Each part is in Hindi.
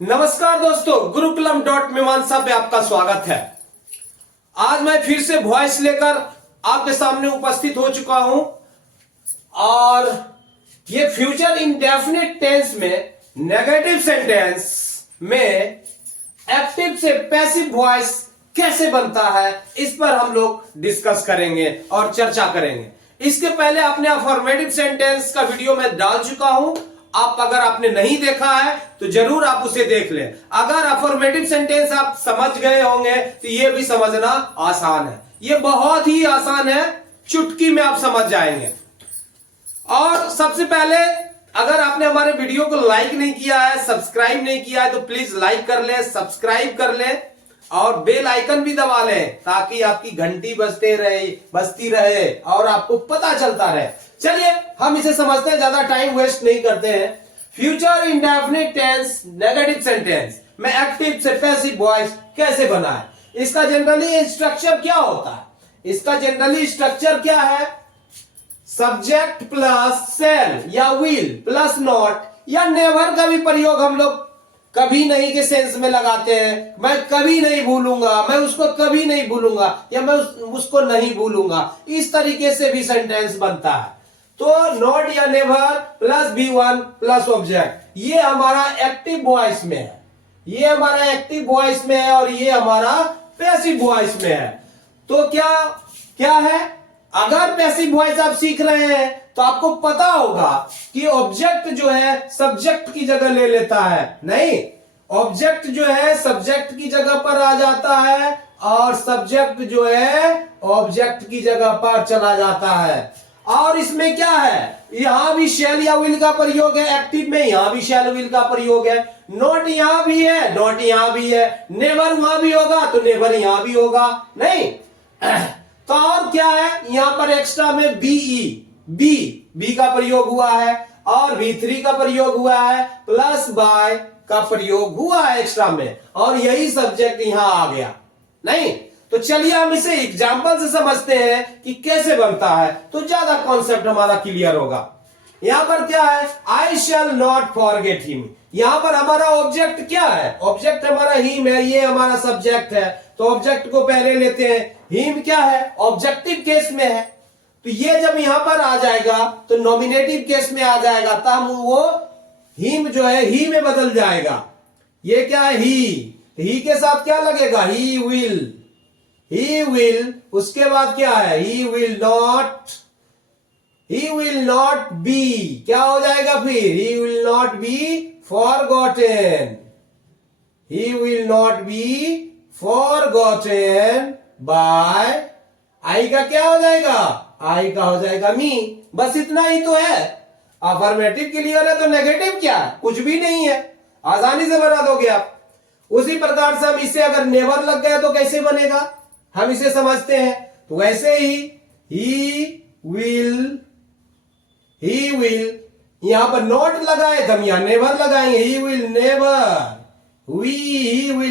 नमस्कार दोस्तों, गुरुकुलम डॉट मीमांसा पे आपका स्वागत है। आज मैं फिर से वॉइस लेकर आपके सामने उपस्थित हो चुका हूं और ये फ्यूचर इंडेफिनिट टेंस में नेगेटिव सेंटेंस में एक्टिव से पैसिव वॉइस कैसे बनता है, इस पर हम लोग डिस्कस करेंगे और चर्चा करेंगे। इसके पहले आपने अफर्मेटिव सेंटेंस का वीडियो में डाल चुका हूं। आप अगर आपने नहीं देखा है तो जरूर आप उसे देख लें। अगर अफर्मेटिव सेंटेंस आप समझ गए होंगे तो ये भी समझना आसान है। ये बहुत ही आसान है, चुटकी में आप समझ जाएंगे। और सबसे पहले अगर आपने हमारे वीडियो को लाइक नहीं किया है, सब्सक्राइब नहीं किया है तो प्लीज लाइक कर ले, सब्सक्राइब कर ले और बेल आइकन भी दबा लें ताकि आपकी घंटी बजती रहे और आपको पता चलता रहे। चलिए हम इसे समझते हैं, ज्यादा टाइम वेस्ट नहीं करते हैं। Future indefinite tense negative sentence में एक्टिव से पैसिव वॉइस कैसे बनाए, इसका जनरली स्ट्रक्चर क्या होता है? इसका जनरली स्ट्रक्चर क्या है? सब्जेक्ट प्लस सेल या विल प्लस नॉट या नेवर का भी प्रयोग हम लोग कभी नहीं के सेंस में लगाते हैं। मैं कभी नहीं भूलूंगा, मैं उसको कभी नहीं भूलूंगा या मैं उसको नहीं भूलूंगा, इस तरीके से भी सेंटेंस बनता है। तो नॉट या never plus B1 plus object, ये हमारा एक्टिव वॉइस में है, ये हमारा एक्टिव वॉइस में है और ये हमारा पैसिव वॉइस में है। तो क्या क्या है? अगर पैसिव वॉइस आप सीख रहे हैं तो आपको पता होगा कि ऑब्जेक्ट जो है सब्जेक्ट की जगह ले लेता है। नहीं, ऑब्जेक्ट जो है सब्जेक्ट की जगह पर आ जाता है और सब्जेक्ट जो है ऑब्जेक्ट की जगह पर चला जाता है। और इसमें क्या है, यहां भी शैल या विल का प्रयोग है एक्टिव में, यहां भी शैल विल का प्रयोग है। नॉट यहां भी है, नॉट यहां भी है। नेवर वहां भी होगा तो नेवर यहां भी होगा। नहीं तो और क्या है, यहां पर एक्स्ट्रा में बी का प्रयोग हुआ है और V3 का प्रयोग हुआ है, प्लस बाय का प्रयोग हुआ है एक्स्ट्रा में, और यही सब्जेक्ट यहां आ गया। नहीं तो चलिए हम इसे एग्जाम्पल से समझते हैं कि कैसे बनता है, तो ज्यादा कॉन्सेप्ट हमारा क्लियर होगा। यहां पर क्या है, आई शैल नॉट फॉरगेट हिम। यहां पर हमारा ऑब्जेक्ट क्या है? ऑब्जेक्ट हमारा हिम है, ये हमारा सब्जेक्ट है। तो ऑब्जेक्ट को पहले लेते हैं। हिम क्या है? ऑब्जेक्टिव केस में है, तो ये जब यहां पर आ जाएगा तो नॉमिनेटिव केस में आ जाएगा, तब वो हिम जो है ही में बदल जाएगा। ये क्या है? ही के साथ क्या लगेगा? He will. उसके बाद क्या है? ही विल नॉट बी, क्या हो जाएगा फिर? He will not be forgotten. He will not be forgotten by, I का क्या हो जाएगा? आई का हो जाएगा मी। बस इतना ही तो है। अफर्मेटिव क्लियर है तो नेगेटिव क्या है? कुछ भी नहीं है, आसानी से बना दोगे आप। उसी प्रकार से हम इसे अगर नेवर लग गया तो कैसे बनेगा, हम इसे समझते हैं। तो वैसे ही विल यहां पर नॉट लगाए तो हम यहां नेवर लगाएंगे। ही will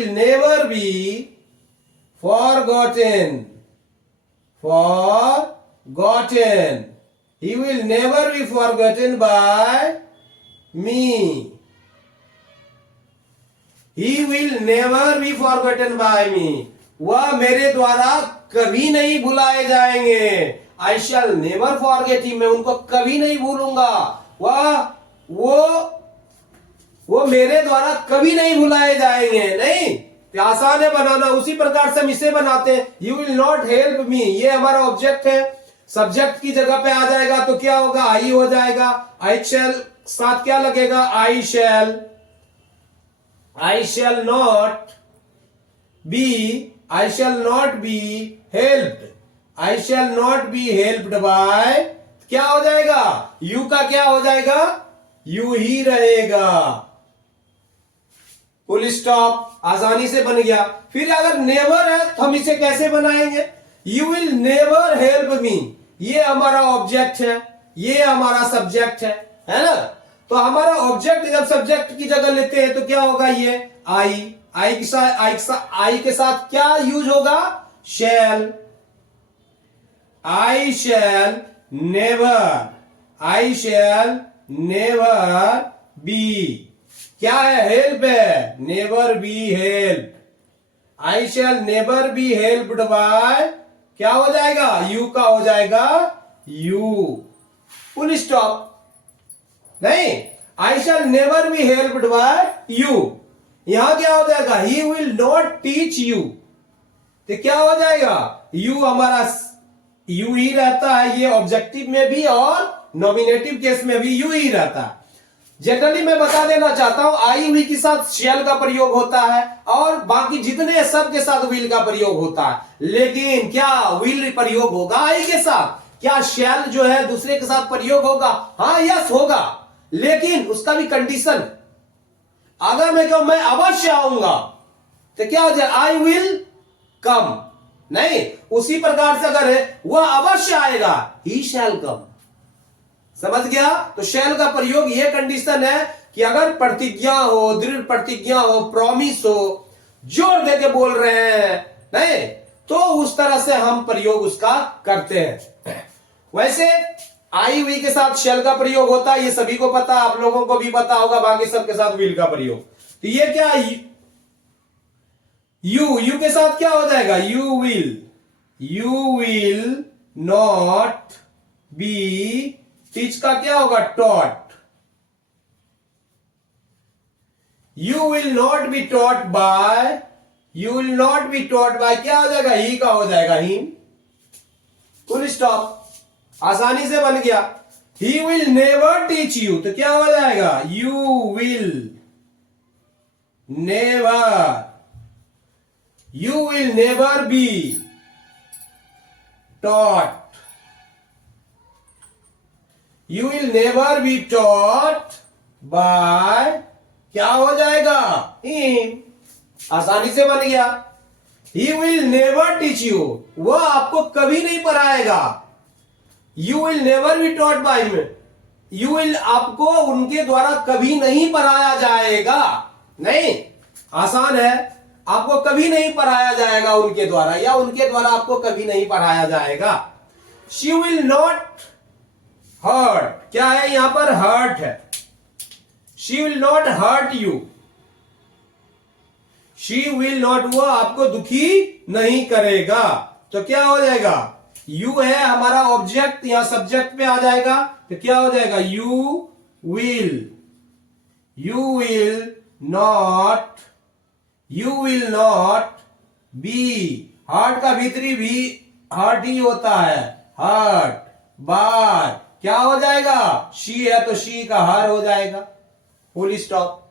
never B forgotten. He will never be forgotten by me. He will never be forgotten by me. वह मेरे द्वारा कभी नहीं भुलाए जाएंगे। I shall never forget him. मैं उनको कभी नहीं भूलूंगा। वो मेरे द्वारा कभी नहीं भुलाए जाएंगे। नहीं, आसान है बनाना। उसी प्रकार से हम इसे बनाते हैं। You will not help me, ये हमारा ऑब्जेक्ट है, सब्जेक्ट की जगह पे आ जाएगा तो क्या होगा? आई हो जाएगा। आई शैल साथ क्या लगेगा? I shall not be helped. I shall not be helped by, क्या हो जाएगा? यू का क्या हो जाएगा? यू ही रहेगा। फुल स्टॉप, आसानी से बन गया। फिर अगर नेवर है तो हम इसे कैसे बनाएंगे? You will never help me, ये हमारा ऑब्जेक्ट है, ये हमारा सब्जेक्ट है ना? तो हमारा ऑब्जेक्ट जब सब्जेक्ट की जगह लेते हैं तो क्या होगा? ये आई के साथ क्या यूज होगा? शैल। आई शैल नेवर बी क्या है? हेल्प है, never be help. I shall never be helped by, क्या हो जाएगा? यू का हो जाएगा यू, फुल स्टॉप। नहीं, I shall never be helped by you, यहां क्या हो जाएगा? He will not teach you, तो क्या हो जाएगा? यू हमारा यू ही रहता है, ये ऑब्जेक्टिव में भी और नॉमिनेटिव केस में भी यू ही रहता है। जनरली मैं बता देना चाहता हूं, आई हुई के साथ शैल का प्रयोग होता है और बाकी जितने सब के साथ विल का प्रयोग होता है, लेकिन क्या विल प्रयोग होगा आई के साथ? क्या शैल जो है दूसरे के साथ प्रयोग होगा? हाँ, यस होगा, लेकिन उसका भी कंडीशन। अगर मैं कहूं मैं अवश्य आऊंगा, तो क्या हो जाए? I will come. नहीं, उसी प्रकार से अगर है वह अवश्य आएगा, ही शैल कम। समझ गया? तो शैल का प्रयोग ये कंडीशन है कि अगर प्रतिज्ञा हो, दृढ़ प्रतिज्ञा हो, प्रॉमिस हो, जोर देके बोल रहे हैं, नहीं तो उस तरह से हम प्रयोग उसका करते हैं। वैसे आई हुई के साथ शैल का प्रयोग होता है, ये सभी को पता, आप लोगों को भी पता होगा, बाकी सबके साथ विल का प्रयोग। तो ये क्या, यू के साथ क्या हो जाएगा? You will not B, teach का क्या होगा? Taught. You will not B taught bye, you will not B taught by क्या हो जाएगा? ही का हो जाएगा हिम, फुल स्टॉप। आसानी से बन गया। He will never teach you, तो क्या हो जाएगा? You will never be taught, you will never be taught by, क्या हो जाएगा? हिम। आसानी से बन गया। He will never teach you, वह आपको कभी नहीं पढ़ाएगा। You will never be taught by him, you will आपको उनके द्वारा कभी नहीं पढ़ाया जाएगा। नहीं, आसान है, आपको कभी नहीं पढ़ाया जाएगा उनके द्वारा, या उनके द्वारा आपको कभी नहीं पढ़ाया जाएगा। शी विल नॉट हर्ट, क्या है यहां पर? हर्ट है। She will not hurt you, she will not, वो आपको दुखी नहीं करेगा। तो क्या हो जाएगा? यू है हमारा ऑब्जेक्ट, यहां सब्जेक्ट पे आ जाएगा, तो क्या हो जाएगा? You will not B, heart का भीतरी भी हार्ट ही होता है, हार्ट बाय, क्या हो जाएगा? शी है तो शी का हर हो जाएगा, फुल स्टॉप।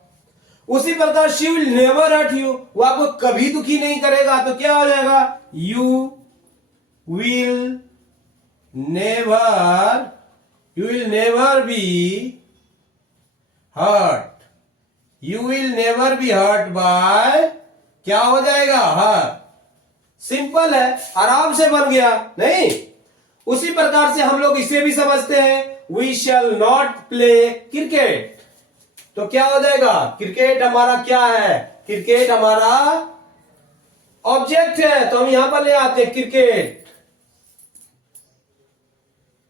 उसी प्रकार she will never hurt you, वो आपको कभी दुखी नहीं करेगा, तो क्या हो जाएगा? You will never be hurt, you will never be hurt by, क्या हो जाएगा? हर। सिंपल है, आराम से बन गया। नहीं, उसी प्रकार से हम लोग इसे भी समझते हैं, we shall not play cricket, तो क्या हो जाएगा? क्रिकेट हमारा क्या है? क्रिकेट हमारा ऑब्जेक्ट है, तो हम यहां पर ले आते हैं क्रिकेट।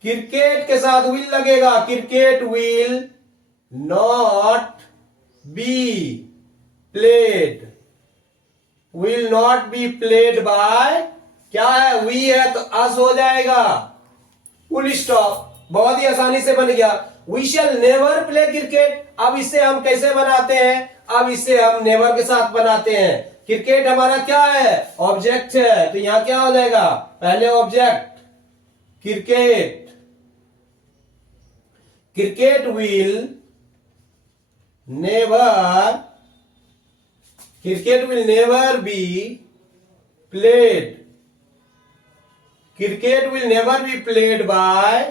क्रिकेट के साथ विल लगेगा, cricket will not be played, will not be played by, क्या है? वी है तो अस हो जाएगा, फुल स्टॉप। बहुत ही आसानी से बन गया। We shall never play cricket. अब इसे हम कैसे बनाते हैं? अब इसे हम नेवर के साथ बनाते हैं। क्रिकेट हमारा क्या है? ऑब्जेक्ट है, तो यहां क्या हो जाएगा? पहले object cricket, cricket will never be played, cricket will never be played by,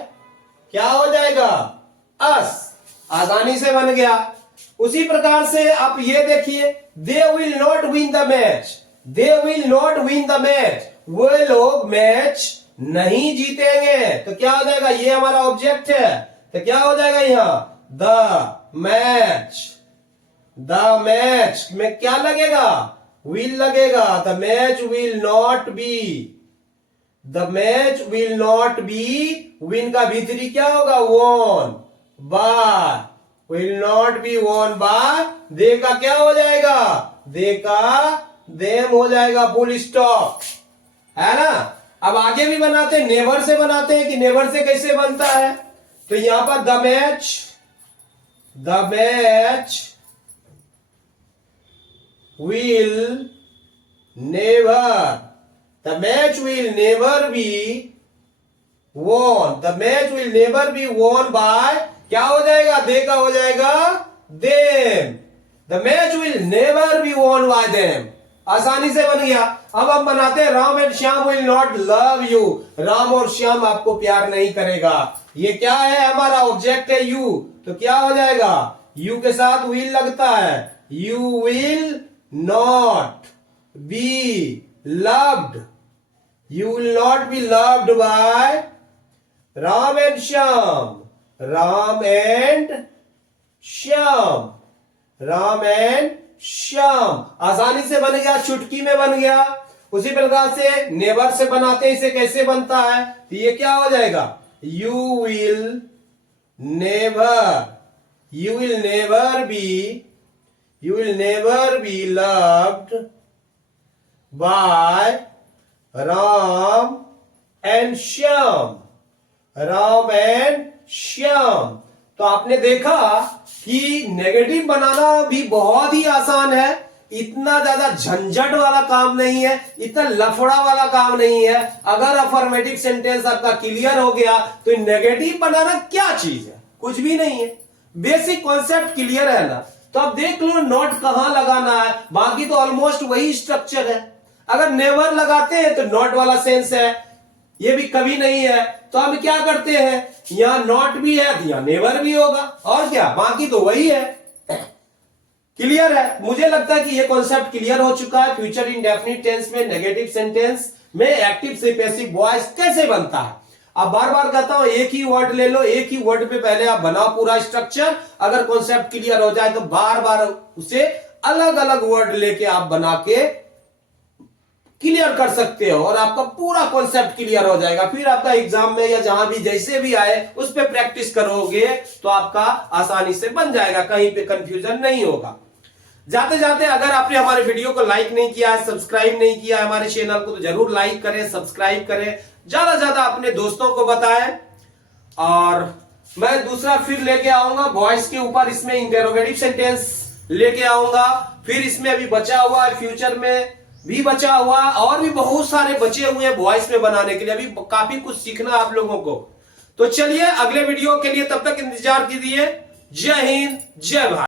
क्या हो जाएगा? अस। आसानी से बन गया। उसी प्रकार से आप ये देखिए, they will not win the match, they will not win the match, वो लोग मैच नहीं जीतेंगे, तो क्या हो जाएगा? ये हमारा ऑब्जेक्ट है, तो क्या हो जाएगा यहां? द मैच में क्या लगेगा? विल लगेगा। The match will not be, win का भीतरी क्या होगा? Won by, will not be won by, they का क्या हो जाएगा, दे का देम हो जाएगा, फुल स्टॉप, है ना। अब आगे भी बनाते हैं, नेवर से बनाते हैं कि नेवर से कैसे बनता है। तो यहां पर the match will never, the match will never be won, the match will never be won by, क्या हो जाएगा, दे का हो जाएगा them, the match will never be won by them, आसानी से बन गया। अब हम बनाते हैं Ram and Shyam will not love you, Ram और श्याम आपको प्यार नहीं करेगा। ये क्या है, हमारा ऑब्जेक्ट है यू, तो क्या हो जाएगा, यू के साथ विल लगता है, you will not be loved, you will not be loved by Ram and Shyam, Ram and Shyam, Ram and Shyam, आसानी से बन गया, चुटकी में बन गया। उसी प्रकार से नेवर से बनाते हैं, इसे कैसे बनता है, तो ये क्या हो जाएगा, you will never be loved by Ram and Shyam, Ram and Shyam। तो आपने देखा कि नेगेटिव बनाना भी बहुत ही आसान है, इतना ज्यादा झंझट वाला काम नहीं है, इतना लफड़ा वाला काम नहीं है। अगर अफर्मेटिव सेंटेंस आपका क्लियर हो गया तो नेगेटिव बनाना क्या चीज है, कुछ भी नहीं है, बेसिक कॉन्सेप्ट क्लियर है ना। तो अब देख लो नॉट कहां लगाना है, बाकी तो ऑलमोस्ट वही स्ट्रक्चर है। अगर नेवर लगाते हैं तो नॉट वाला सेंस है, ये भी कभी नहीं है, तो हम क्या करते हैं, यहां नॉट भी है तो यहां नेवर भी होगा, और क्या, बाकी तो वही है। क्लियर है, मुझे लगता है कि ये कॉन्सेप्ट क्लियर हो चुका है। फ्यूचर इंडेफिनिट टेंस में नेगेटिव सेंटेंस में एक्टिव से पैसिव वॉइस कैसे बनता है। अब बार बार कहता हूं, एक ही वर्ड ले लो, एक ही वर्ड पे पहले आप बनाओ पूरा स्ट्रक्चर, अगर कॉन्सेप्ट क्लियर हो जाए तो बार बार उसे अलग अलग वर्ड लेके आप बना के क्लियर कर सकते हो और आपका पूरा कॉन्सेप्ट क्लियर हो जाएगा। फिर आपका एग्जाम में या जहां भी जैसे भी आए उस पर प्रैक्टिस करोगे तो आपका आसानी से बन जाएगा, कहीं पे कंफ्यूजन नहीं होगा। जाते जाते अगर आपने हमारे वीडियो को लाइक नहीं किया है, सब्सक्राइब नहीं किया है हमारे चैनल को, तो जरूर लाइक करें, सब्सक्राइब करें, ज्यादा ज्यादा अपने दोस्तों को बताएं। और मैं दूसरा फिर लेके आऊंगा वॉइस के ऊपर, इसमें इंटेरोगेटिव सेंटेंस लेके आऊंगा। फिर इसमें अभी बचा हुआ है, फ्यूचर में भी बचा हुआ, और भी बहुत सारे बचे हुए हैं वॉइस में बनाने के लिए, अभी काफी कुछ सीखना आप लोगों को। तो चलिए अगले वीडियो के लिए तब तक इंतजार कीजिए। जय हिंद, जय भारत।